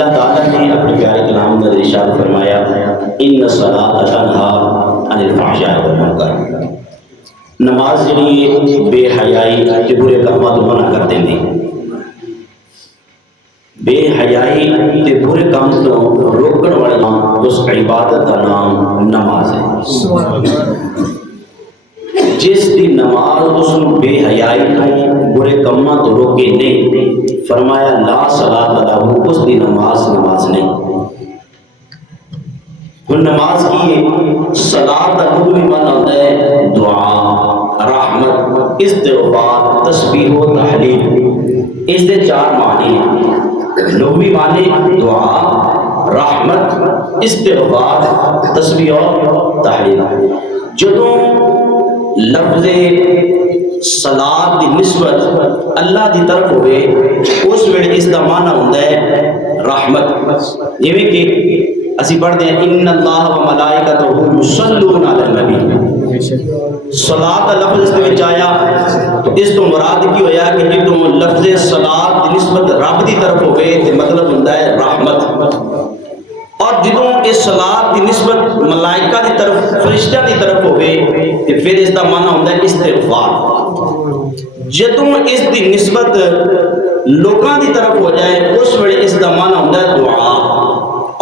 اللہ تعالیٰ نے اپنے پیارے کلام میں ارشاد فرمایا ان الصلاۃ تنہی عن الفحشاء والمنکر، نماز جڑی بے حیائی تے برے کاماں تو منع کر دیندی، بے حیائی تے برے کام تو روکن والی اس عبادت کا نام نماز ہے۔ جس دی نماز اس بے حیائی تو برے کاماں تو روکے نہیں، فرمایا لا صلاۃ لہ، اس دی نماز نہیں۔ ہن نماز کی ہے، صلاۃ کا لغوی معنی ہوتا ہے دعا، رحمت، استغفار، تسبیح و تحلیل۔ اس دے چار معنی ہیں، لغوی معنی دعا، رحمت، استغفار، تسبیح و تحلیل۔ جدوں لفظ صلاۃ دی نسبت اللہ دی طرف ہوئے اس ویلے اس دا معنی ہوتا ہے رحمت، جویں کہ اسی پڑھتے ہیں ان اللہ و ملائکتہ یصلون علی النبی، صلاۃ کا لفظ اس وچ آیا تو اس تو مراد کی ہویا کہ جدوں لفظ صلاۃ دی نسبت رب دی طرف ہوئے تے مطلب ہوندا ہے رحمت، اور جدوں اس صلاۃ دی نسبت ملائکہ دی طرف، فرشتیاں دی طرف ہوئے تے پھر اس دا معنی ہوندا ہے استغفار۔ جدوں اس دی نسبت لوکاں دی طرف ہو جائے اس ویلے اس دا معنی ہوندا ہے دعا،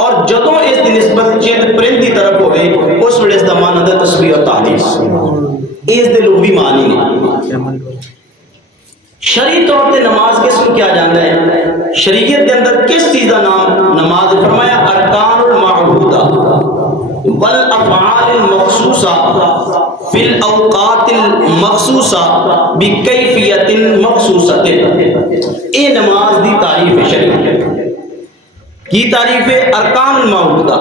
اور جدوں اس دی نسبت چند پرند دی طرف ہوئے اس ویلے اس دا معنی ہوندا ہے تسبیح و تحلیل۔ اس دے لغوی معنی نے۔ شرعی طور تے نماز کس کو کیا جاتا ہے؟ شریعت کے اندر کس چیز کا نام نماز؟ فرمایا ارکان المعبودہ والافعال المخصوصہ فی الاوقات المخصوصہ بکیفیت مخصوصۃ۔ اے نماز دی تعریف شریعت کی تعریف ہے ارکان المعبودہ،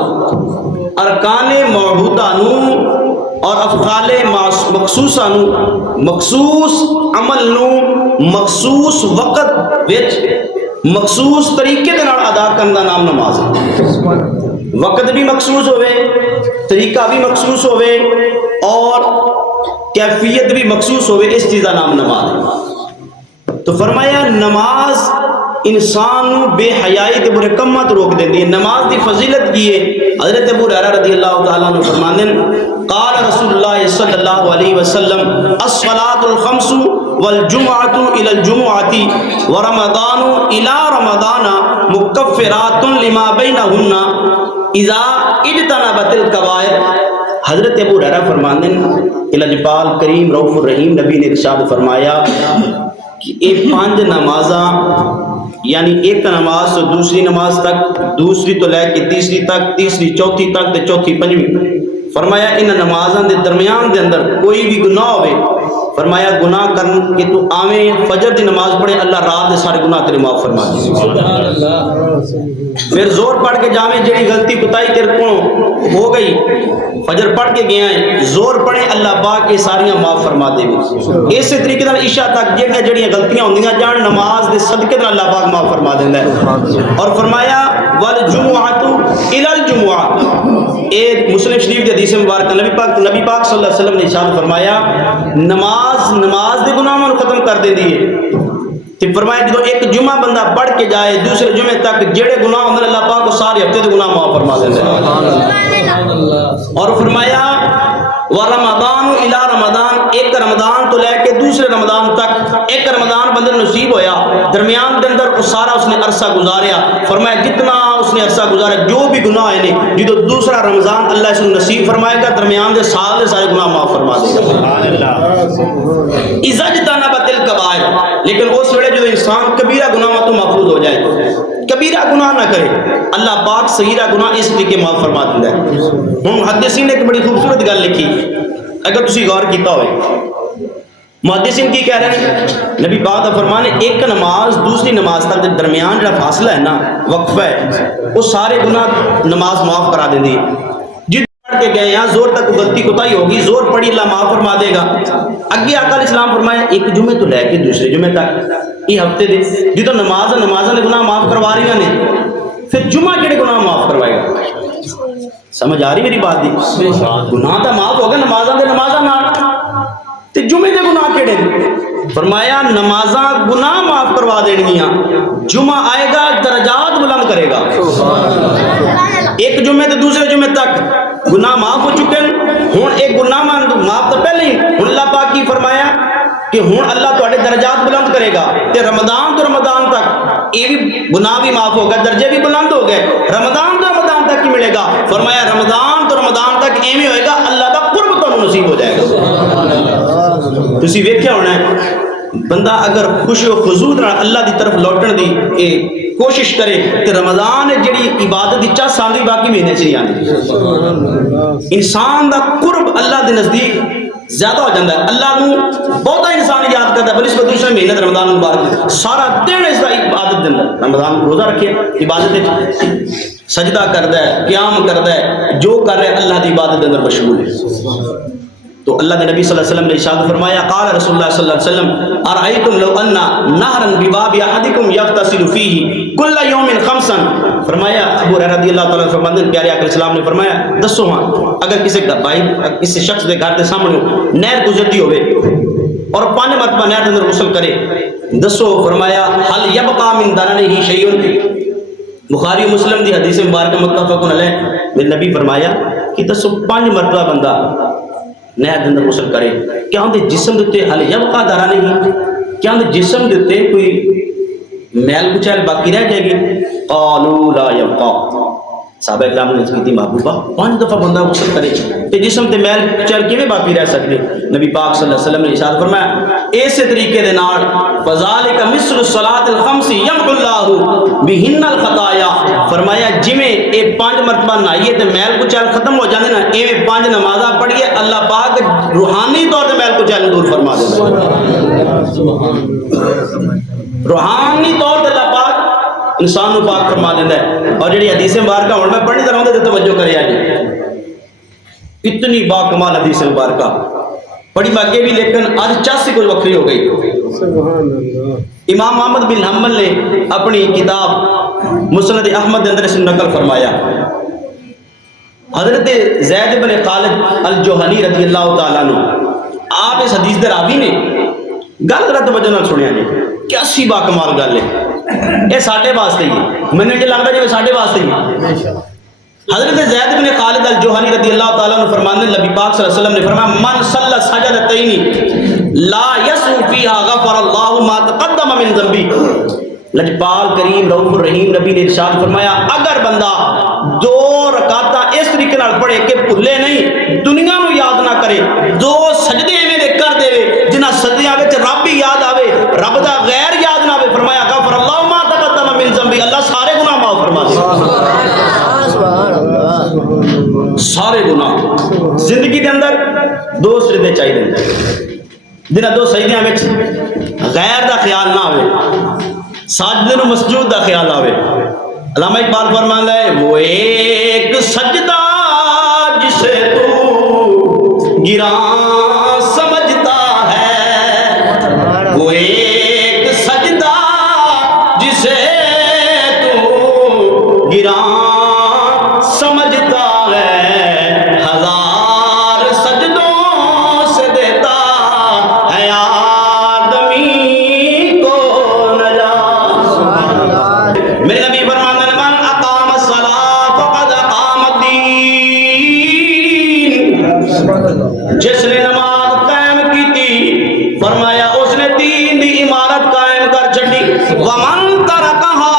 ارکان معبودہ نو اور افعال مخصوصہ نو، مخصوص عمل نو مخصوص وقت وچ مخصوص طریقے دے نال ادا کرن دا نام نماز ہے۔ وقت بھی مخصوص ہوئے، طریقہ بھی مخصوص ہوئے اور کیفیت بھی مخصوص ہوئے، اس چیز کا نام نماز ہے۔ تو فرمایا نماز انسان بے حیائی کے برے کماں تو روک دیتی ہے۔ نماز دی فضیلت کی ہے، حضرت ابو ہریرہ رضی اللہ تعالیٰ عنہ فرماتے ہیں قال رسول اللہ صلی اللہ علیہ وسلم الصلاۃ الخمس والجمعۃ الی الجمعۃ ورمضان الی رمضان مکفرات لما بینہن اذا اجتنبت الکبائر۔ حضرت ابو ہریرہ فرماتے ہیں کہ لجپال کریم رؤوف الرحیم نبی نے ارشاد فرمایا کہ یہ 5 نمازاں، یعنی ایک نماز تو دوسری نماز تک، دوسری تو لے کے تیسری تک، تیسری چوتھی تک تے چوتھی پنجویں، فرمایا ان نمازاں دے درمیان دے اندر کوئی بھی گناہ ہوئے، فرمایا گناہ کرن کہ تو آویں فجر دی نماز پڑھے اللہ رات دے سارے گناہ تیرے معاف فرما دے۔ پھر زور پڑھ کے جاویں جڑی غلطی کوتاہی تیرے کو ہو گئی، فجر پڑھ کے گیا ہے، زور پڑھے اللہ پاک یہ ساریاں معاف فرما دے گی۔ اسی طریقے نال عشاء تک جڑیاں غلطیاں ہوندیاں جان نماز دے صدقے نال اللہ پاک معاف فرما دیندا ہے۔ اور فرمایا والجمعۃ الی الجمعۃ، اے مسلم شریف دی حدیث مبارکہ نبی پاک صلی اللہ علیہ وسلم نے ارشاد فرمایا نماز دے گناہاں نوں ختم کر دیندی ہے۔ تو فرمایا جدو ایک جمعہ بندہ پڑھ کے جائے دوسرے جمعے تک جڑے گناہ ہوندے اللہ پاک کو سارے ہفتے دے گناہ معاف فرما دیندا ہے۔ اور فرمایا ورمضان الی رمضان، ایک رمضان تو لے کے دوسرے رمضان تک، ایک رمضان بندے نصیب ہویا درمیان دے اندر سارا اس نے عرصہ گزاریا، فرمایا جتنا اس نے عرصہ گزارا جو بھی گناہ ہے نے جدو دوسرا رمضان اللہ اس نے نصیب فرمائے گا درمیان دے سال دے سارے گناہ معاف فرما دے گا۔ اذا اجتنبت الکبائر، لیکن اس ویلے جو انسان کبیرہ گناہ تو محفوظ ہو جائے، کبیرہ گناہ نہ کرے، اللہ پاک صغیرہ گناہ اس طریقے معاف فرما دیتا ہے۔ ہم محدثین نے ایک بڑی خوبصورت گل لکھی، اگر تسی غور کیتا ہوئے، محدثین کی کہہ رہے ہیں نبی پاک دا فرمان ہے ایک نماز دوسری نماز تک دے درمیان جڑا فاصلہ ہے نا، وقفہ ہے، وہ سارے گناہ نماز معاف کرا دیندی ہے۔ جد پڑھ کے گئے یہاں زور تک غلطی کوتاہی ہوگی، زور پڑھی اللہ معاف فرما دے گا۔ اگے آقا علیہ السلام فرمایا ایک جمعے تو لے کے دوسرے جمعے تک، یہ ہفتے دے جدو نمازاں نے گناہ معاف کروا رہی نے، پھر جمعہ کیڑے گناہ معاف کروائے گا؟ سمجھ آ رہی میری بات دی؟ گناہ تو معاف ہو گئے نمازاں نال، تے جمعے دے گناہ کیڑے؟ فرمایا نمازاں گناہ معاف کروا دینگیاں، جمعہ آئے گا درجات بلند کرے گا. ایک جمعے تو دوسرے جمعے تک گناہ معاف ہو چکے ہیں. ہوں ایک گناہ معاف تو پہلے ہی ہوں اللہ پاک کی فرمایا کہ ہوں اللہ تواڈے درجات بلند کرے گا. تے رمضان تو رمضان تک یہ بھی گناہ بھی معاف ہو گئے, درجے بھی بلند ہو گئے. رمضان تو رمضان تک ہی ملے گا. فرمایا رمضان تو رمضان تک ایویں ہوئے گا اللہ کا قرب تمہیں نصیب ہو جائے گا. تسی ویکھیا ہونا ہے بندہ اگر خوش و خضوع نال اللہ دی طرف لوٹن دی کوشش کرے تو رمضان جڑی عبادت دی چاہ ساندھی باقی مہینے سے آنے. انسان دا قرب اللہ دے نزدیک زیادہ ہو جاتا ہے. اللہ نو بہتا انسان یاد کرتا ہے بلکہ دوسرے مہینے رمضان مبارک سارا دن اس دا عبادت دن رمضان روزہ رکھے عبادت سجدہ کرتا ہے, قیام کرتا ہے, جو کر رہے اللہ دی عبادت اندر مشغول ہے. تو اللہ کے نبی صلی اللہ علیہ وسلم نے ارشاد فرمایا قال رسول اللہ صلی اللہ علیہ وسلم ارائیتم لو ان نہرا بباب احدکم یغتسل فیہ کل یوم خمسا. فرمایا ابو ہریرہ رضی اللہ تعالیٰ فرماتے ہیں پیارے آقا علیہ السلام نے فرمایا دسو ہاں اگر کسی بھائی کسی شخص کے گھر کے سامنے نہر گزرتی ہوئے اور 5 مرتبہ نہر کے اندر غسل کرے, دسو فرمایا حل یبقى من درنہ شیء. بخاری و مسلم دی حدیث مبارکہ متفق علیہ. میرے نبی فرمایا کہ دسو 5 مرتبہ بندہ نہر دے اندر غسل کرے کیا اندے جسم دیتے حل یبقى درنہ, کیا اندے جسم دیتے کوئی میل کچیل باقی رہ جائے گی. قالوا لا يبقى. صحابہ اکرام نے کہتی محبوبہ 5 دفعہ بندہ غسل کرے تے جسم تے میل کچیل کیویں باقی رہ سکتے. نبی پاک صلی اللہ علیہ وسلم نے ارشاد فرمایا اسی طریقے دے نال فذلک مثل الصلاۃ الخمس یمحو اللہ بہن الخطایا. فرمایا جویں اے 5 مرتبہ نہائیے تے میل کچیل ختم ہو جاندے نا ایویں 5 نمازاں پڑھیے اللہ پاک روحانی طور تے میل کچیل دور فرما دیندا. روحانی طور تے اللہ پاک انسان کو پاک فرما دیتا ہے. اور جڑی حدیث مبارکہ ہوں میں پڑھنی طرح دے توجہ کرے آج اتنی با کمال حدیث مبارکہ پڑھی باقی بھی لیکن آج چاس سے کوئی وکری ہو گئی. امام محمد بن حنبل نے اپنی کتاب مسند احمد کے اندر سے نقل فرمایا حضرت زید بن خالد الجوہنی رضی اللہ تعالیٰ عنہ آپ اس حدیث دے راوی نے گل ذرا توجہ نال سنیا جی کیا سی با کمال گل ہے. یہ ساڈے واسطے ہی میں نے لگتا جی ساڈے واسطے ہی. حضرت زید بن خالد الجوہنی رضی اللہ تعالیٰ عنہ فرماتے ہیں نبی پاک صلی اللہ علیہ وسلم نے فرمایا من صلی سجدتین لا یسو فیہا غفر اللہ ما تقدم من ذنبی. لجپال کریم رؤوف الرحیم نبی نے ارشاد فرمایا اگر بندہ 2 رکعتاں اس طریقے نال پڑھے کہ بھلے نہیں دنیا نو یاد نہ کرے 2 سجدے ایویں دے کر دے جنہاں سجدیاں وچ رب ہی یاد آوے رب دا غیر یاد نہ آوے فرمایا غفر اللہ ما تقدم من ذنبی اللہ سارے گناہ معاف فرما دے. سبحان اللہ. سارے گناہ زندگی دے اندر 2 سجدے چاہیے جنہاں 2 سجدیاں وچ غیر دا خیال نہ آوے ساجدے نو مسجود دا خیال آوے. علامہ اقبال فرماندا ہے وہ ایک سجدہ جسے تو گراں سمجھتا ہے وہ ایک سجدہ جسے تو گراں سمجھتا ہے 1000 سجدوں سے دیتا ہے آدمی کو نجات. میرے نبی فرماتے ہیں من اقام الصلاۃ فقد اقام الدین. جس نے نماز قائم کی تھی فرمایا اس نے دین دی عمارت قائم کر چھڈی. ومن ترکہا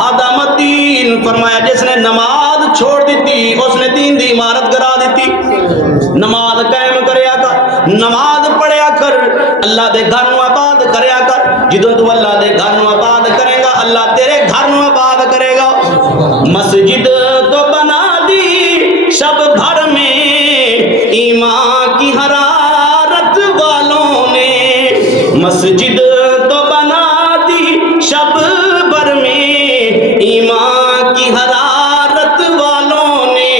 ہدم الدین. فرمایا جس نے نماز چھوڑ دیتی اس نے دین دی عمارت گرا دیتی. نماز قائم کریا کر نماز پڑھیا کر اللہ دے گھر نو آباد کریا کر. جدوں تو اللہ دے گھر نو آباد کرے گا اللہ تیرے گھر نو آباد کرے گا. مسجد تو بنا دی شب بھر میں ایمان کی حرارت والوں نے. مسجد تو بنا دی شب بھر میں ایمان کی حرارت والوں نے.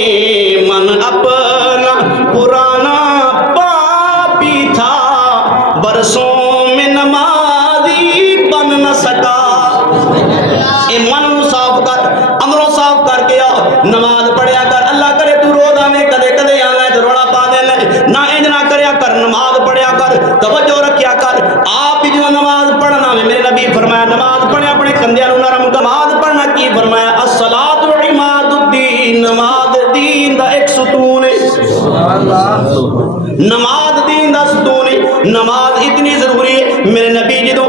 من اپنا پرانا پاپی تھا برسوں میں نمازی بن نہ سکا. اے من صاف کر اندروں صاف کر کے آ نماز پڑھیا کر. اللہ کرے تو روزہ میں کدے کدے آنا ہے تو روڑا پا دینا نہ انج نہ کریا کر. نماز پڑھیا کر توجہ رکھیا کر. آپ ہی جو نماز پڑھنا میرے نبی فرمایا نماز پڑھے اپنے کندھیاں نو نرم کر. نماز پڑھنا کی فرمایا الصلاۃ عماد الدین، نماز دین دا ایک ستون ہے، نماز دین دا ستون ہے، نماز اتنی ضروری ہے۔ میرے نبی جدو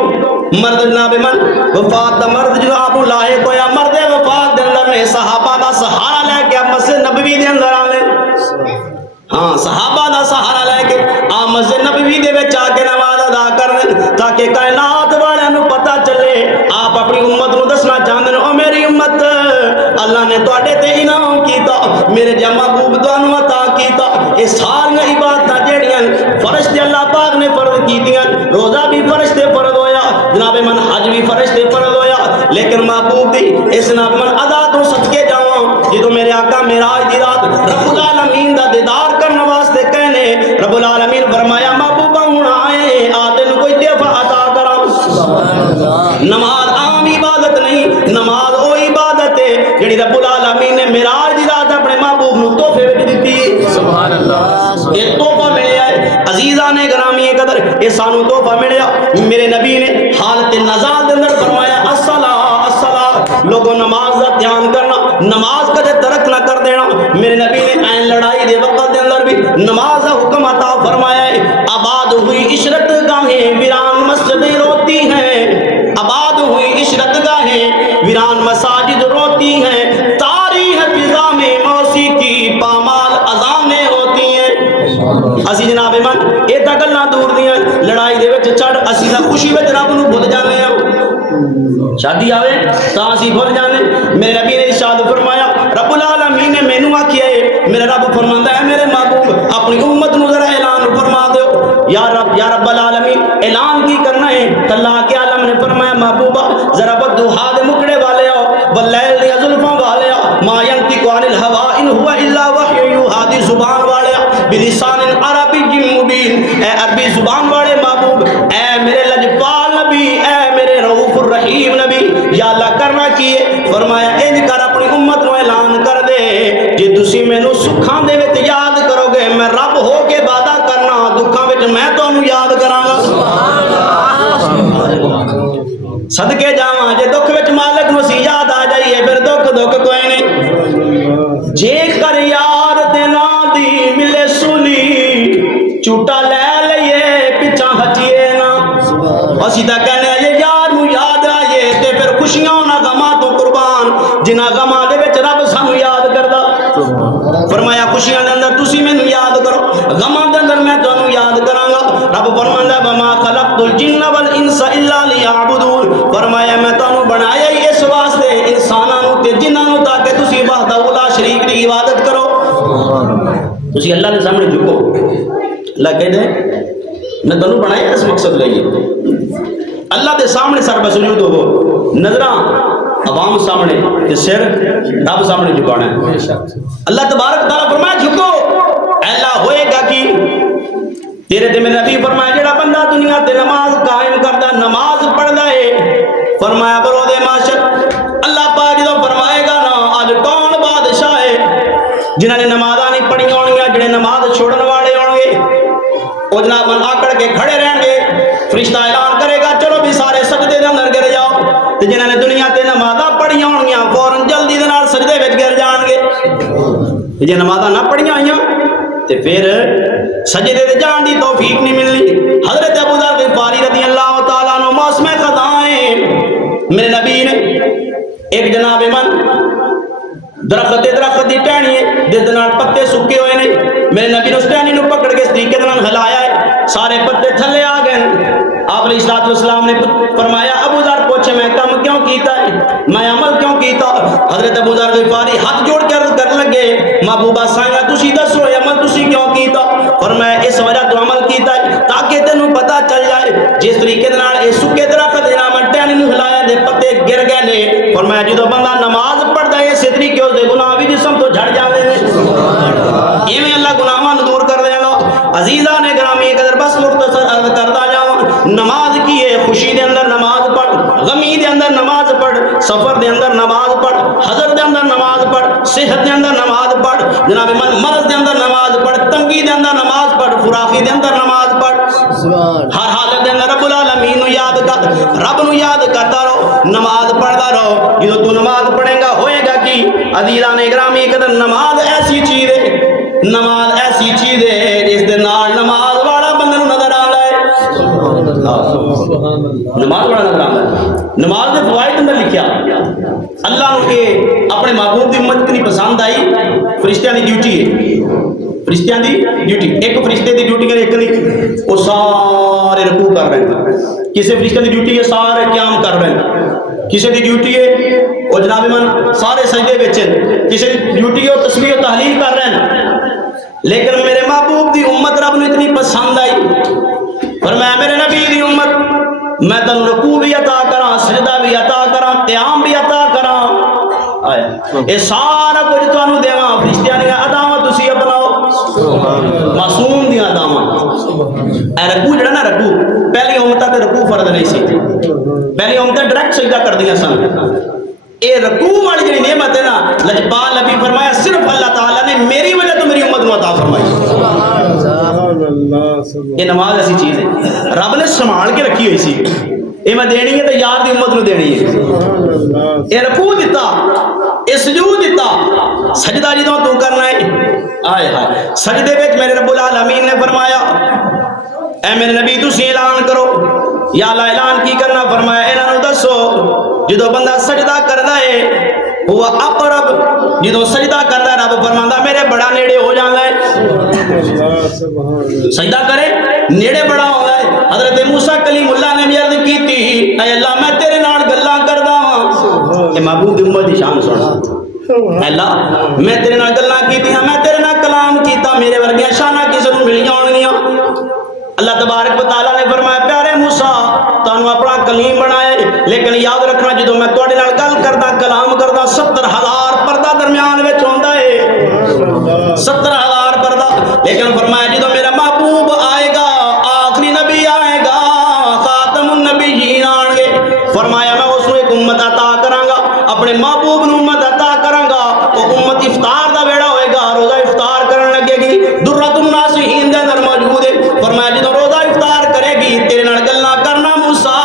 مرد جناب من وفات دا مرد جدو آپ لاحق ہویا مرد وفات دے اندر میں صحابہ دا سہارا لے کے مسجد نبوی دے اندر آنے، ہاں صحابہ دا سہارا لے کے آپ مسجد نبوی دے وچ آ کے نماز ادا کرنے تاکہ کائنات والے نو پتہ چلے آپ اپنی امت نو دسنا چاہندے او میری امت اللہ نے تواڈے تے انعام کیتا، میرے جے محبوب تانوں عطا کیتا، اے ساری عبادتاں جڑیاں فرشتے اللہ پاک نے فرض کیتیاں، روزہ بھی فرشتے فرض ہویا، جناب من حج بھی فرشتے فرض ہویا، لیکن محبوب دی اس جناب من ادا تو صدقے جاواں جدوں میرے آقا معراج دی رات رب العالمین دا دیدار کرنے واسطے کہنے رب العالمین فرمایا محبوبہ ہن آئے آتے نو کوئی تحفہ عطا کراں۔ نماز عام عبادت نہیں، نماز او عبادت ہے جڑی رب العالمین نے معراج دی رات اپنے محبوب نو تحفے وچ دتی۔ سبحان اللہ، یہ تحفہ ملیا ہے عزیزان گرامی قدر، یہ سانو تحفہ ملیا۔ میرے نبی نے حالت نزاع دے اندر فرمایا الصلاۃ الصلاۃ، لوگوں نماز دا دھیان کرنا، نماز کدے ترک نہ کر دینا۔ میرے نبی نے این لڑائی دے وقت دے اندر بھی نماز کا حکم عطا فرمایا ہے۔ آباد ہوئی عشرت گاہیں ویران مسجدیں روتی ہیں، آباد ہوئی عشرت گاہیں ویران مساجد روتی ہیں، تاریخ فضا میں موسیقی پامال اذانیں ہوتی ہیں۔ اسی جناب من یہ تا گلاں دور دیاں لڑائی دے وچ چڑھ اسی تا خوشی وچ رب نو بھول جانے ہاں، شادی آوے تا اسی بھول جانے۔ میرے نبی نے ارشاد فرمایا رب العالمین نے مینوں آکھیا ہے، میرا رب فرماندا ہے میرے محبوب اپنی امت نو ذرا اعلان فرما دیو، یا رب العالمین اعلان کی کرنا ہے؟ اللہ کے عالم نے فرمایا محبوبہ ذرا بدوحا دے مکڑے والے آؤ واللیل دی زلفاں والے آؤ، ما ینطق عن الهوى ان هو الا وحی یوحی دی زبان والے آؤ بلسان عربی مبین، اے عربی زبان والے محبوب، اے میرے لجپال نبی، اے میرے رؤوف الرحیم نبی، یا اللہ کرنا کیے؟ فرمایا انج کر اپنی امت نو اعلان کر دے جے تسی مینوں سکھاں دے وچ یاد کرو گے میں رب ہو کے وعدہ کرنا دکھاں وچ میں تانوں یاد کراں گا۔ صدقے جاواں جے دکھ وچ مالک نو سی یاد آ جائیے پھر دکھ کوئی نہیں۔ جے کر یار دے ناں دی ملے سلی چوٹا لے لئیے پچھا ہٹیے نا، اسی تا کہنے یہ یار نو یاد آئیے تے پھر خوشیاں نہ غماں تو قربان، جنہاں غماں دے وچ رب سانو یاد کردا۔ فرمایا خوشیاں دے اندر تسی مینوں یاد کرو، غماں دے اندر میں تانوں یاد کراں گا۔ رب فرماندا وما خلقت الجن والانس الا لیعبدون، فرمایا میں تانوں بنایا ہی اس واسطے انساناں نو تے جنہاں نو تاکہ تسی وحدہ لا شریک دی عبادت کرو۔ تسی اللہ دے سامنے جھکو، اللہ کہہ دے میں تانوں بنایا اس مقصد لئی، اللہ دے سامنے سر بسجود ہو، نظراں عوام سامنے تے سر رب سامنے جھکانا ہے۔ اللہ تبارک تعالیٰ فرمایا جھکو، اللہ ہوئے گا کی تیرے تے میرے نبی فرمایا جڑا بندہ دنیا تے نماز قائم کردا نماز پڑھدا ہے، فرمایا برود معاشر اللہ پاک جو فرمائے گا نا اج کون بادشاہ ہے جنہاں نے نمازاں نہیں پڑھی ہونگیاں، جڑے نماز چھوڑن والے ہون گے وہ جناب من آکڑ کے کھڑے رہن گے، فرشتہ اعلان کرے گا چلو بھی سارے سجدے دے اندر گر جاؤ، تے جنہاں نے دنیا تے نمازاں پڑھی ہونگیاں فوراً جلدی دے نال سجدے وچ گر جان گے، جے نمازاں نہ پڑھیاں ہوئیاں تے پھر سجدے دے جان دی توفیق نہیں ملنی۔ حضرت ابو ذر غفاری رضی اللہ تعالیٰ عنہ موسم خزائیں میرے نبی نے ایک جناب من درخت دی ٹہنی ہے جس دنال پتے سکے ہوئے نہیں، میرے نبی نے اس ٹہنی نو پکڑ کے اس طریقے دنال ہلایا ہے، سارے پتے تھلے آ گئے۔ آپ علیہ السلام نے فرمایا ابو ذر پوچھے میں کم کیوں کیتا ہے، میں عمل کیوں کیتا؟ حضرت ابو ذر غفاری ہاتھ جوڑ کے عرض کر لگے محبوبہ سائیں تسی دسو عمل تسی کیوں کیتا؟ فرمایا اس وجہ تو عمل کیتا ہے تاکہ تینوں پتہ چل جائے جس طریقے دنال اے سکے درخت دے نام ٹہنی نو ہلایا دے پتے گر گئے نے، فرمایا جدوں بندہ نماز پڑھدا ہے اسی طریقے اس دے گناہ بھی جسم تو جھڑ جاندے نے، ایویں اللہ گناہاں نوں دور کر دے گا۔ عزیزان گرامی قدر بس مختصر عرض کردا جاواں، نماز کی ہے خوشی دے اندر نماز پڑھ، غمی دے اندر نماز پڑھ، سفر دے اندر نماز پڑھ، حضر دے اندر نماز پڑھ، صحت دے اندر نماز پڑھ، جناب مرض دے اندر نماز پڑھ، تنگی دے اندر نماز پڑھ، فراخی دے اندر نماز پڑھ، ہر حالت دے اندر رب العالمین نو یاد کر، رب نو یاد کرتا رہو، نماز پڑھتا رہو. جدو تو نماز پڑھے گا ہوئے گا کی عزیزان گرامی قدر نماز ایسی چیز ہے، نماز ایسی چیز ہے جس دے نال نماز والا بندے نظر آتا ہے. نماز والا نظر آتا ہے. نماز کے فوائد اندر لکھیا اللہ نو کہ اپنے محبوب کی امت نہیں پسند آئی، فرشتیاں دی ڈیوٹی ہے، فرشتیاں دی ڈیوٹی، ایک فرشتے دی ڈیوٹی ہے ایک نہیں، وہ سارے رکوع کر رہے ہیں. کسی فرشتے دی ڈیوٹی ہے سارے قیام کر رہے ہیں، کسی دی ڈیوٹی ہے وہ جناب من سارے سجدے وچ، کسی دی ڈیوٹی ہے وہ تسبیح و تحلیل کر رہے ہیں. لیکن میرے محبوب دی امت رب نے اتنی پسند آئی، فرمایا میرے نبی دی امت میں تن رکوع بھی عطا کراں، سجدہ بھی عطا کراں، قیام بھی عطا کراں، اے سارا کچھ تانوں دیواں. فرشتیاں دی عطاواں تسی اپناؤ، معصوم دی عطاواں. اے رکوع جڑا نا، رکوع پہلی امتاں تے رکوع فرض نہیں سی، پہلی امتاں ڈائریکٹ سجدہ کردیاں سن. اے رکوع والی جڑی نعمت ہے نا، لجپال نبی فرمایا صرف اللہ تعالیٰ نے میری وجہ تو میری امت کو عطا فرمائی. یہ نماز ایسی چیز ہے رب نے سنبھال کے رکھی ہوئی سی، یہ میں دینی ہے تو یار دی امت نو دینی ہے. یہ رکوع دیتا، یہ سجود دیتا، سجدہ جدوں تو کرنا ہے. آئے ہائے سجدے وچ میرے رب العالمین نے فرمایا اے میرے نبی تسی اعلان کرو. یا اللہ اعلان کی کرنا؟ فرمایا انہاں نو دسو جدوں بندہ سجدہ کردا ہے وہ اقرب، جدوں سجدہ کردا ہے رب فرماندا میرے بڑا نیڑے ہو جاندا ہے. سجدہ کرے نیڑے بڑا ہوندا ہے. حضرت موسیٰ کلیم اللہ نے بھی عرض کی تھی اے اللہ میں تیرے نال گلاں کردا ہاں. اے محبوب دی امت دی شان سن، اے اللہ میں تیرے نال گلاں کیتی ہاں، میں تیرے نال کلام کیتا، میرے ورگیاں شاناں کسے نوں مل جانگیاں. اللہ تبارک و تعالیٰ نے فرمایا پیارے موسیٰ تانوں اپنا کلیم بنایا، لیکن یاد رکھنا جدوں میں تواڈے نال گل کردا کلام کردا 70,000 پردہ درمیان وچ ہوندا ہے، 70,000 پردہ. لیکن فرمایا جدوں میرا محبوب آئے گا، آخری نبی آئے گا، خاتم النبیین آن گے، فرمایا میں اس کو ایک امت عطا کراں گا، اپنے محبوب نوں امت عطا کراں گا. وہ امت افطار دا ویڑا ہوئے گا، روزہ افطار کرن لگے گی. درۃ الناصحین دے اندر موجود ہے. فرمایا جدوں روزہ افطار کرے گی تیرے نال گلاں کرنا موسیٰ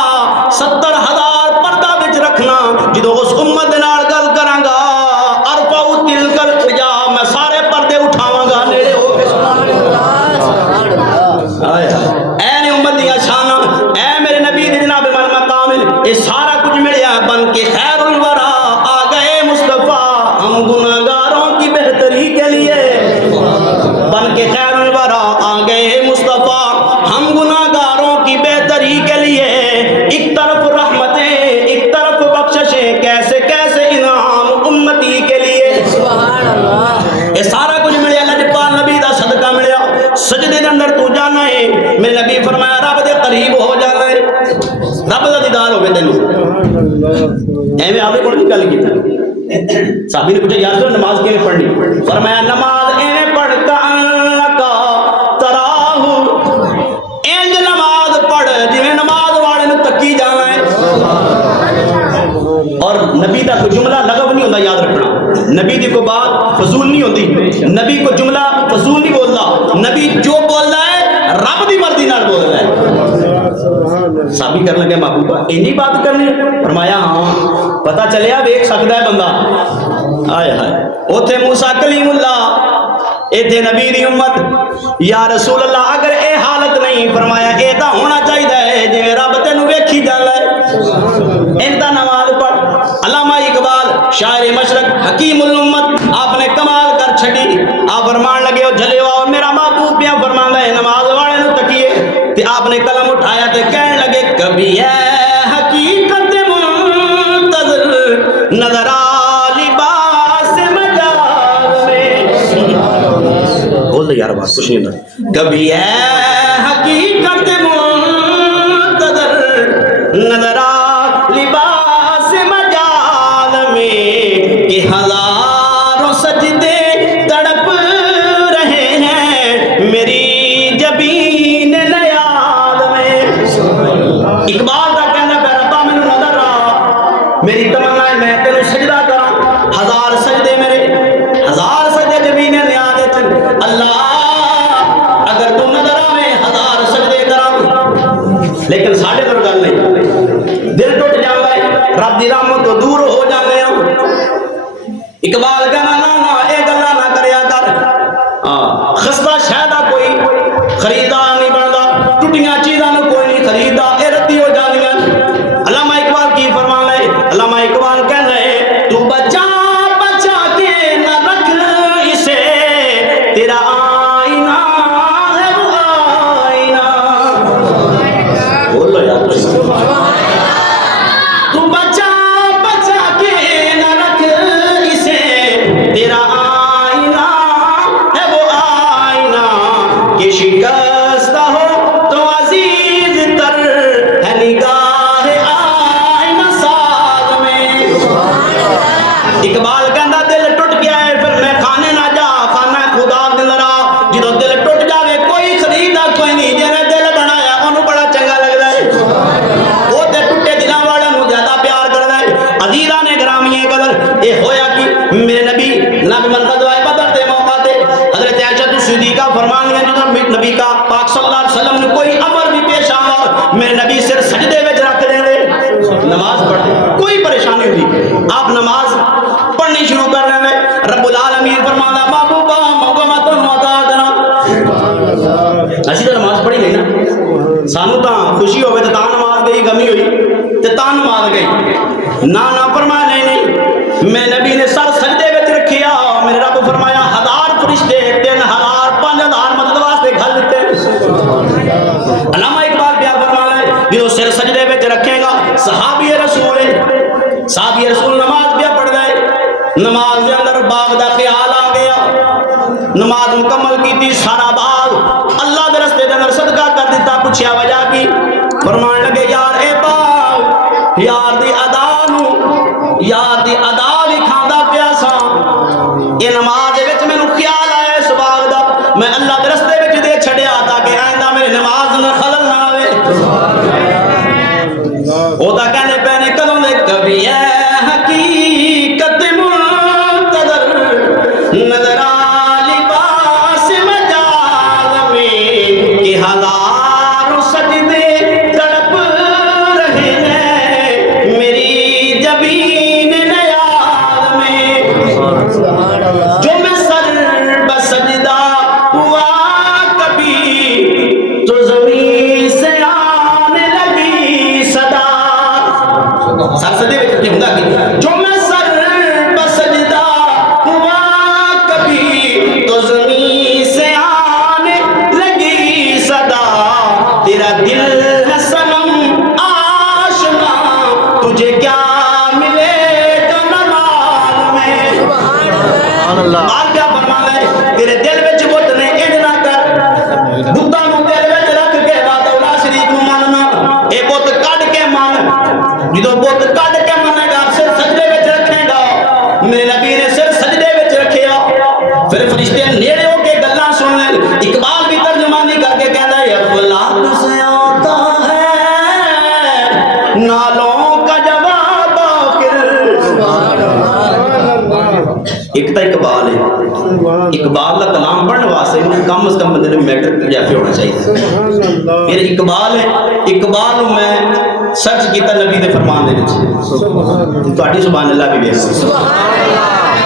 70,000 پردہ وچ رکھنا. جدوں اس امت دے نال گل کراں گا ارفع تلک الحجاب، میں سارے پردے اٹھاواں گا نیڑے ہو کے. اے نے امت دی شاناں، اے میرے نبی دی جناب من مقام، یہ سارا کچھ ملیا بن کے خیر الورا آ گئے مصطفیٰ ہم گناہگاروں کی بہتری کے لیے. بن کے خیر الورا آ گئے مصطفیٰ ہم گناہگاروں کی بہتری کے لیے. ایک طرف رحمتیں ایک طرف بخششیں، کیسے کیسے انعام امتی کے لیے. یہ سارا کچھ ملیا لجپال نبی دا صدقہ ملیا. سجدے دے اندر تو جانا ہے، میرے نبی فرمایا رب دے قریب ہو جانا ہے، رب دا دیدار ہوگا تینوں. ایویں آپ نے کون گل کی صحابی نے پوچھا یا رسول نماز کیویں پڑھنی؟ فرمایا نماز ایویں پڑھ کا تراہ، انج نماز پڑھ جویں نماز والے نوں تکی جانا ہے. اور نبی دا کوئی جملہ لغو نہیں ہوتا، یاد رکھنا. نبی دی کوئی بات فضول نہیں ہوتی، نبی کو جملہ فضول نہیں بولتا. نبی جو بولتا ہے رب دی مرضی نال بولتا ہے. صحابی کرنے لگے محبوبہ اینی بات کرنی؟ فرمایا ہاں پتہ چلیا ویکھ سکدا ہے بندہ. آئے ہائے اوتھے موسیٰ کلیم اللہ، ایتھے نبی دی امت. یا رسول اللہ اگر اے حالت نہیں، فرمایا اے تاں ہونا چاہیے ہے جویں رب تینوں ویکھی جاندا ہے. انتا نماز پڑھ. علامہ اقبال شاعر مشرق حکیم الامت آپ نے کمال کر چھڈی. آپ فرمان لگے ہو جھلے ہو میرا محبوب پیا فرماندا ہے نماز والے نوں تکیے. تے آپ نے قلم اٹھایا تے کہنے لگے کبھی اے حقیقت منتظر نظر آ لباس مجاز میں. بول دے یار بات کچھ نہیں ہوتا. کبھی اے حقیقت منتظر نظر آ لباس مجال میں کہ ہزاروں سجدے تڑپ رہے ہیں میری جبین نیاد میں. اقبال کا کہنا ہے ربا میں نظر آ، میری تمنا ہے میں تینوں سجدہ کراں. 1000 سجدے میرے، 1000 سجدے جبین نیاد. اللہ اقبال کہنا نا نا اے گلا نہ کریا کر، خستہ شہدہ کوئی خریدار نہیں بنتا، ٹوٹیاں چیزاں کوئی نہیں خریدتا، اے رتی ہو جانیاں۔ علامہ اقبال کی فرمان ہے، علامہ اقبال کہہ رہے تو بچا بچا کے نہ رکھ اسے، تیرا آئینہ ہے وہ آئینہ۔ بولو یار تو بچا بچا کے نہ رکھ اسے، تیرا آئینہ ہے وہ آئینہ، کہ شکستہ ہو تو عزیز تر ہے نگاہ آئینہ ساز میں۔ اقبال کہندا دل ٹوٹ گیا ہے پھر میں خانے نہ جا، خانہ خدا دل رہا، جدو دل ٹوٹ جاوے کوئی خریدا کوئی نہیں، جنہیں دل بنایا انہوں بڑا چنگا لگتا ہے، وہ تے ٹوٹے دلاں والوں نوں زیادہ پیار کردا ہے۔ عزیزاں نے گرامی قدر اے ہویا کہ میرے نبی جناب غزوہ بدر دے موقع تے حضرت عائشہ صدیقہ فرمان گے جو نبی کا پاک صلی اللہ علیہ وسلم نے کوئی امر بھی پیش آوا میرے نبی سر سجدے وچ رکھ دے نماز پڑھتے، کوئی پریشانی ہوتی آپ نماز پڑھنی شروع کر رہے ہیں، رب العالمین فرماتا محبوبہ محبوبہ تو عطا کرا۔ اسی تو نماز پڑھی نہیں نا، سانو تاں خوشی ہوئے تو تاں نماز گئی، غمی ہوئی تو تاں نماز گئی، نہ فرمایا نہیں نہیں، میں نبی نے سر سجدے وچ رکھیا، میرے رب فرمایا 1000 فرشتے 3000 5000 مدد واسطے گھل دیتے۔ علامہ اقبال کیا فرمانا ہے جو سر سجدے وچ رکھے گا صحابی رسول ہے، صحابی رسول نماز پہ پڑھ گئے، نماز کے اندر باغ دا خیال آ گیا، نماز مکمل کی تھی، سارا باغ اللہ دے رستے دے اندر صدقہ کر دیتا، پوچھیا وجہ کی، فرمان لگے یار اے باغ یار دی ادا نو یار دی ادا بھی کھاندا پیا سا، اے نماز دے وچ مینوں خیال آیا اس باغ دا، میں اللہ دے رستے وچ دے چھڈیا تاکہ آئندہ میری نماز نہ خلل نہ آوے۔ او دا کہنے پہنے کدوں دے کبھی اے حقیقت منتظر نظر آ لباس مجال میں، کہ ہزاروں سجدے تڑپ رہے ہیں میری جبین نیاز میں، جو میں سر بسجدہ ہوا کبھی تو زمین سے آنے لگی صدا، سر سجدے وچ کیا ہوندا کہ جو میں سر بسجدہ ہوا کبھی تو زمین سے آنے لگی صدا، تیرا دل ہے صنم آشنا تجھے کیا ملے گا نماز میں۔ مال کیا فرمانا ہے تیرے دل وچ بت نے انج نہ کر، بتاں نوں دل وچ رکھ کے وعدہ شریف نوں مننا، اے بت کڈ کے من، جدوں بت کڈ کے منے گا سر سجدے وچ رکھے گا، میرے نبی نے سر سجدے وچ رکھیا، پھر فرشتے نیڑے ہو کے گلاں سن لیں۔ اقبال بھی ترجمانی کر کے کہتا ہے افلاک سے آتا ہے نالوں کا جواب آخر، ایک تا اقبال ہے، اقبال کا کلام پڑھنے واسطے کم از کم بندے نے میٹرک جیسے ہونا چاہیے، پھر اقبال ہے، اقبال میں سرچ کیتا نبی دے فرمان دے وچ، تہاڈی سبحان اللہ بھی ویکھو،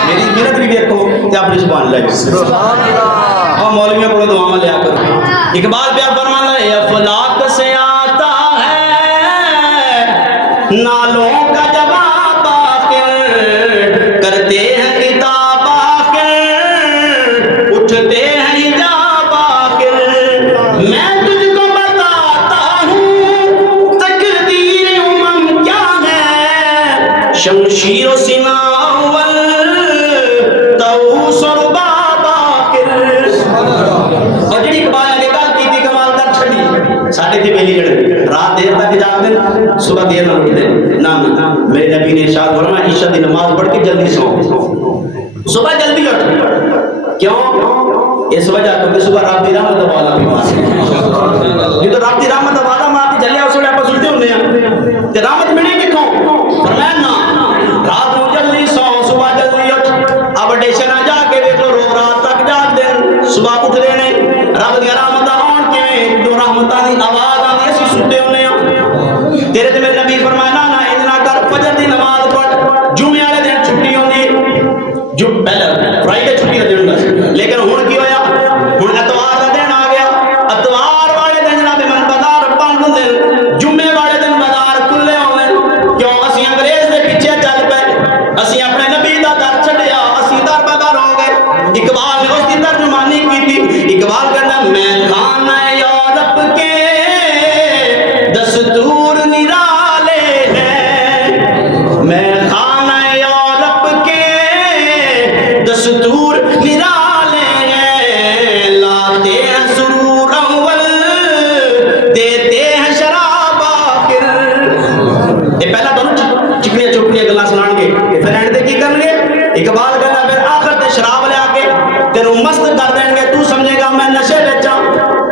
میری محنت بھی ویکھو تے اپنی سبحان اللہ بھی سبحان اللہ، اور مولویوں کو دعاواں لیا کرو۔ اقبال پہ فرمانا ہے افلاک سے آتا ہے نالوں کا جواب آخر، کرتے ہیں کتاب آخر، اٹھتے ہیں حجاب آخر، میں تجھ کو بتاتا ہوں تقدیر امم کیا ہے، شمشیر و سینہ اول طاؤس اور باب آخر۔ اور جڑی اقبال نے گل کیتی کمال کر چھڈی، ساڈے تے پہلی جڑے رات دیر تک جاگدے صبح دیر نال اٹھدے نا، میرے نبی نے ارشاد فرمایا عشاء دی نماز پڑھ کے جلدی سو، صبح جلدی اٹھ، کیوں؟ اس وجہ کیونکہ صبح رات دی رحمت والا بھی مار، جدوں رات دی رحمت والا مارتی جلیا اس ویلے اپاں سنتے ہوندے ہاں تے رحمت ملی کتھوں؟ فرمایا نا رات نو جلدی سو صبح جلدی اٹھ، اب ڈیشن جا کے دیکھو روز رات تک جاگ دے صبح اٹھ دے نے، رب دی رحمت آن کیویں جو رحمتاں دی آواز آندی اسی سنتے ہوندے ہاں، تیرے تے میرے نبی فرمایا نا انج نہ کر، فجر دی نماز پڑھ، جمعے والے دن چھٹی ہوندی ہے، جو پہلے فرائیڈے چھٹی کا دن ہوندا سی، لیکن ہن کی ہویا، ہن اتوار کا دن آ گیا، اتوار والے دن جناب من بازار بند ہوندے، جمعے والے دن بازار کھلے ہوندے، کیوں اسی انگریز دے پیچھے چل پے، اسی اپنے نبی دا در چھڈیا، اسی در بدر ہو گئے۔ اقبال نے اس کی ترجمانی کی تھی، اقبال کہتا میں خانہ یورپ کے دستور نرالے ہیں، میں خانہ یورپ کے دستور نرالے ہیں، لاتے ہیں سرور اول دیتے ہیں شراب آخر۔ یہ پہلا تو چکنیاں چکنیاں گلاں سنان گے، پھر اینڈ تے کی کرن گے؟ اقبال کہتا پھر آخر تے شراب لے کے تینوں مست کر دیں گے، تو سمجھے گا میں نشے وچ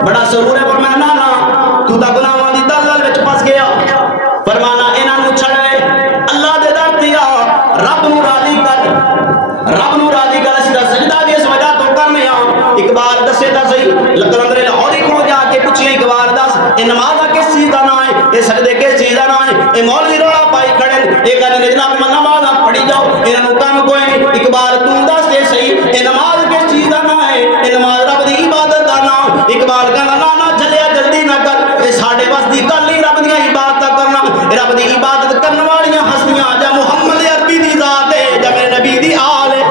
بڑا سرور ہے، پر میں نہ تو تا گناہاں دی دلدل وچ پھس گیا۔ فرمانا انہاں نوں چھڑے اللہ دے در تے آ، رب نوں راضی کر، رب نوں راضی کر، اسی دا سجدہ بھی اس وجہ تو کرنے آ۔ اقبال دسے تا صحیح، لکلندر لاہوری کو جا کے پوچھے اقبال دس اے نماز کس چیز دا نام ہے، اے سجدے کس چیز دا نام ہے، اے مولوی رولا پائی کھڑے اے کہندے جناب میں نماز پڑھی جاؤ، انہاں نوں کم کوئی نہیں۔ اقبال تو دس تے صحیح اے نماز کس چیز دا نام ہے، اے نماز رب دی عبادت دا نام۔ اقبال کہندا نا نا جھلیا جلدی نہ کر، اے ساڈے وس دی گل ہی رب دی عبادت کرنا، رب دی عبادت کرن والیاں ہستیاں جا محمد عربی دی ذات ہے، جا میرے نبی دی آل ہے۔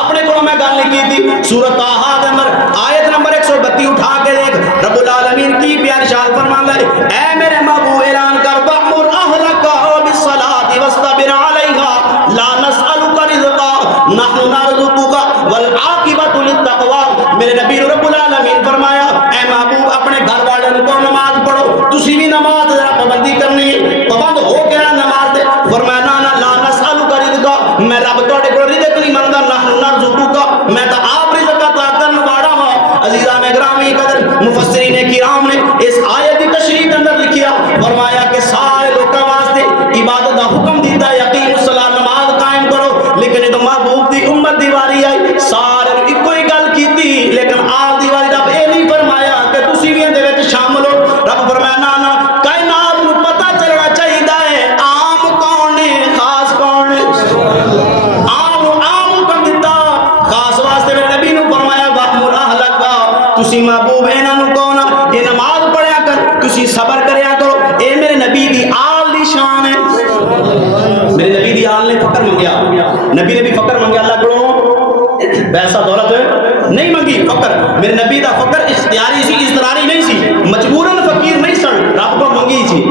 اپنے کو میں گل نہیں کی تھی، سورۃ طٰہٰ دے اندر آیت نمبر 132 اٹھا کے دیکھ، رب العالمین کی پیار ارشاد فرماندا ہے اے میرے محبوب اعلان کر وَأْمُرْ أَهْلَكَ بِالصَّلَاةِ وَاصْطَبِرْ عَلَيْهَا لَا نَسْأَلُكَ رِزْقًا نَحْنُ نَرْزُقُكَ وَالْعَاقِبَةُ لِلتَّقْوَىٰ۔ میرے نبی رب العالمین فرمایا اے محبوب اپنے گھر والوں کو نماز پڑھو، تسی بھی نماز ذرا پابندی کرنی ہے، پابند ہو کے نماز دے۔ فرمایا نا نا لا نسألُكَ رِزْقًا، میں رب تواڈے کول رزق نہیں منگدا، نحن نرزقُكَ، میں تو آپ رزق عطا کرن والا ہاں۔ عزیزان گرامی قدر مفسرین کرام نے اس آیت کی تشریح اندر لکھیا، فرمایا کہ سارے لوکاں واسطے عبادت دا حکم دیتا ہے، یقین الصلاۃ نماز قائم کرو، لیکن جدوں محبوب دی امت دی واری آئی سارے اکو ہی گل کیتی، لیکن آل دی واری رب اے نہیں فرمایا کہ تسی بھی اندے وچ شامل ہو۔ رب فرمایا نا نا کائنات نوں پتہ چلنا چاہیدا ہے عام کون ہے خاص کون ہے۔ عام حکم دیتا، خاص واسطے میرے نبی نوں فرمایا وَأْمُرْ أَهْلَكَ، تسی محبوب انہاں نوں کون اے نماز پڑھیا کر، تسی صبر کریا کرو، اے میرے نبی دی آل دی شان ہے۔ میرے نبی دی آل نے فقر منگیا، نبی نے بھی فقر منگیا اللہ کو، پیسہ دولت نہیں منگی، فقر میرے نبی دا فقر اختیاری سی، اضطراری نہیں سی، مجبوراً فقیر نہیں سن، رب کو منگی سی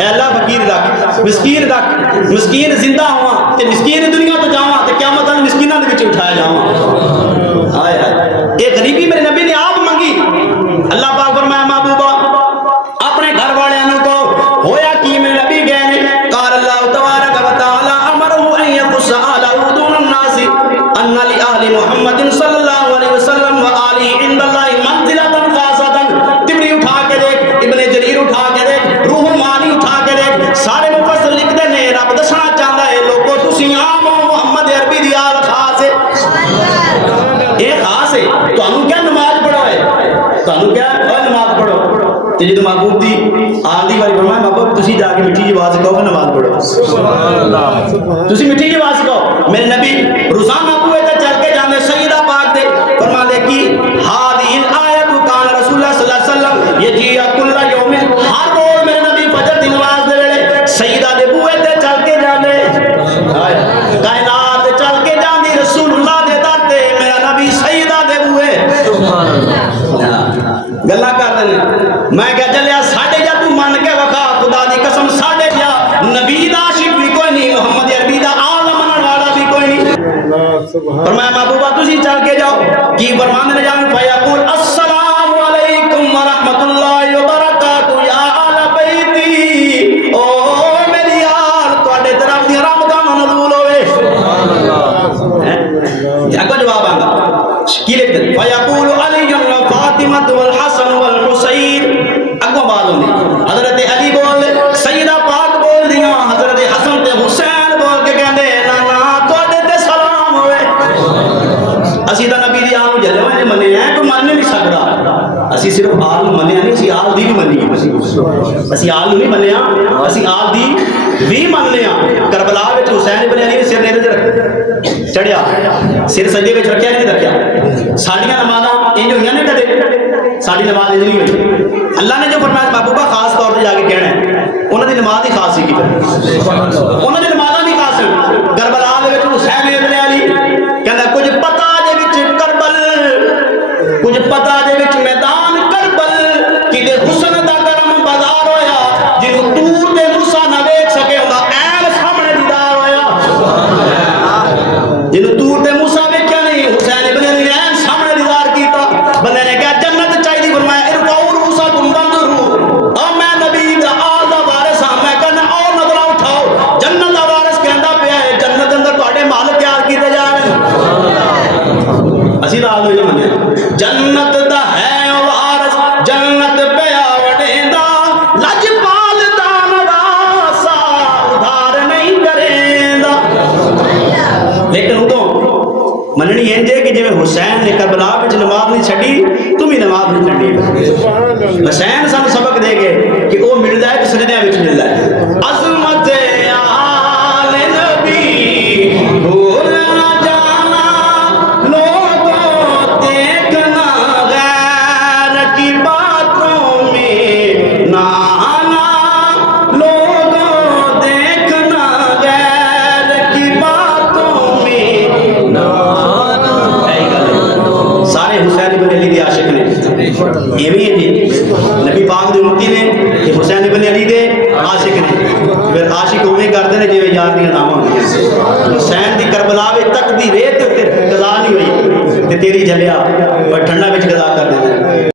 اے اللہ فقیر رکھ، مسکین رکھ، مسکین زندہ ہوا تے مسکین دنیا تو جاواں تے قیامت والے مسکیناں دے وچ اٹھایا جاواں۔ ہائے ہائے اے غریبی میرے نبی نے آپ منگی۔ اللہ پاک فرمایا محبوبہ اپنے گھر والوں کو ہویا کی میرے نبی گئے نے، قال اللہ تبارک و تعالی امرہ ان یقص علی دون الناس ان لآل محمد صلی اللہ علیہ وسلم و آلہ عند اللہ منزلۃ خاصۃ۔ تبری اٹھا کے دیکھ، ابن جریر اٹھا کے دیکھ، روح المعانی اٹھا کے دیکھ، سارے مفسر لکھتے ہیں رب دسنا چاہتا ہے لوگوں تسی عام ہو، محمد عربی دی آل خاص ہے، یہ خاص ہے، تانوں کیا نماز پڑھو ہے، تانوں کیا نماز پڑھو تے جدوں محبوب دی آل دی واری فرمایا محبوب تسی جا کے میٹھی جی آواز کہو نماز پڑھو، سبحان اللہ، تسی میٹھی جی آواز کہو۔ میرے نبی روزانہ کوئے تے چل کے جاندے سیدہ پاک دے فرماندے کی ہذه الآیت کان رسول اللہ صلی اللہ علیہ وسلم یجیء کل یوم، ہر روز میرے نبی فجر دی نماز دے ویلے سیدہ دے بوئے تے چل کے جاندے، کائنات چل کے جاندی رسول اللہ دے در تے میرا نبی سیدہ دے بوئے، سبحان اللہ، گلا کر دے میں کہا چلیا ساڈے جا تو من کے وکھا، خدا دی قسم ساڈے جا نبی دا عاشق بھی کوئی نہیں، محمد عربی دا آل منن والا بھی کوئی نہیں۔ فرمایا محبوبہ تسی چل کے جاؤ، کی فرماندے نے جان فیقول السلام علیکم ورحمۃ اللہ وبرکاتہ یا آل بیتی، او میری آل تواڈے طرف دی رحمتاں نزول ہوئے۔ اگو جواب آندا کی لکھتے فیقول علی و فاطمہ والحسن والحسین، اگو بات ہوندی حضرت علی بول دے، سیدہ پاک بول دیاں، حضرت حسن تے حسین بول کے کہندے نانا تواڈے تے سلام ہوئے۔ اسی دا نبی دی آل جلے ہوئے مننے ہیں کوئی من نہیں سکدا، اسی صرف آل مننے نہیں، اسی آل دی بھی مننی، اسی آل نہیں مننے، اسی آل دی بھی مننے۔ کربلا وچ حسین ابن علی نے سر نیڑے رکھ چڑھیا سر سجدے وچ رکھیا نہیں رکھیا ساڈیاں نمازاں انج ہوئیاں نے کدے ساڈی نماز انج نہیں ہوئی اللہ نے جو فرمایا محبوبہ خاص طور تے جا کے کہنا ہے انہاں دی نماز ہی خاص سی کی انہاں دی نمازاں بھی خاص ہیں کربلا دے وچ حسین ابن علی کہندا کچھ پتہ دے وچ کربل کچھ پتہ دے وچ میدان کربل کدے حسن دا گرم بازار ہویا جنوں دور تے موسی نہ ویکھ سکے اوندا عین سامنے دیدار ہویا جنوں دور تے موسی ویکھیا نہیں حسین ابن علی نے عین سامنے دیدار کیتا بندے نے کہا جنت چاہیے فرمایا ارفعوا رؤوسکم وانظروا او میں نبی دا آل دا وارث ہاں میں کہنا او نظر اٹھاؤ جنت دا وارث کہندا پیا ہے جنت اندر تواڈے مال تیار کیتے جا رہے ہیں اسی دا آل ہوئی منیا جنت دا ہے وارث جنت پیا وڈیندا لجپال دا نواسا ادھار نہیں کریندا لیکن ادوں مننی انجے کہ جویں حسین نے کربلا وچ نماز نہیں چھڈی تم بھی نماز نہیں چھڈی حسین سانو سبق دے گئے کہ وہ ملدا ہے سجدیاں وچ ملدا ہے عظمت آل نبی بھول نہ جانا لوگوں دیکھنا غیر کی باتوں میں نہ آنا لوگوں دیکھنا غیر کی باتوں میں نہ آنا سارے حسین ابن علی دے عاشق نے یہ بھی ہے جی نبی پاک دی امتی نے کہ حسین ابن علی دے عاشق نے پھر عاشق اوے کرتے ہیں جویں یار دی نام ہوندی ہے حسین دی کربلا وچ تک دی ریت تے قضا نہیں ہوئی تے تیری جلیا پر ٹھنڈا